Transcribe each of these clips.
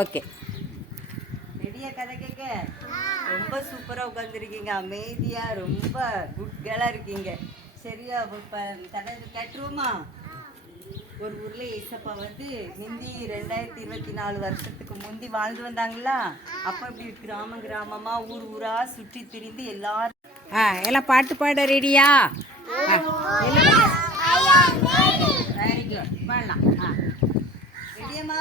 Okay. ரெடியா கதை கேட்க? ரொம்ப சூப்பராக உட்காந்துருக்கீங்க, அமைதியாக, ரொம்ப குட் கேர்ளாக இருக்கீங்க. சரியா? இப்போ கதை கேட்டுருவோமா? ஒரு ஊரில் ஏசப்பா வந்து முந்தி 2024 வருஷத்துக்கு முந்தி வாழ்ந்து வந்தாங்களா? அப்போ இப்படி கிராமமாக ஊர் ஊராக சுற்றி திரிந்து எல்லாரும் எல்லாம் பாட்டு பாட ரெடியா? வெரி குட், பாடலாம். ரெடியாம்மா?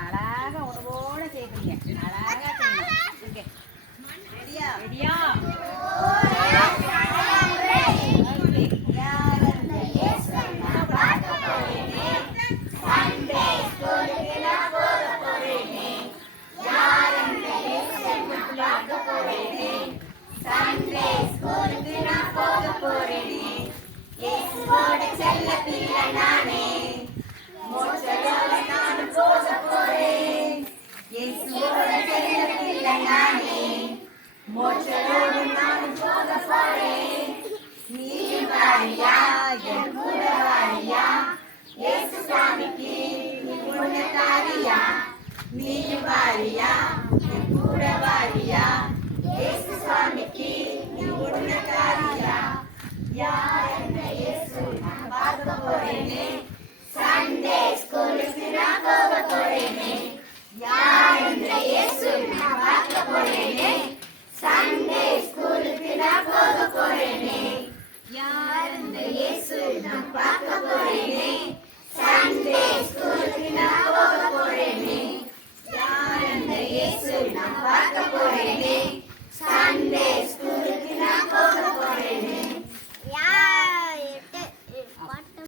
அழகா உணவோட செய்வீங்க, அழகா செய்யணும். ஓகே, ரெடியா? ரெடியா? யார் என்ன இயேசு நான் பார்க்க போறேன்.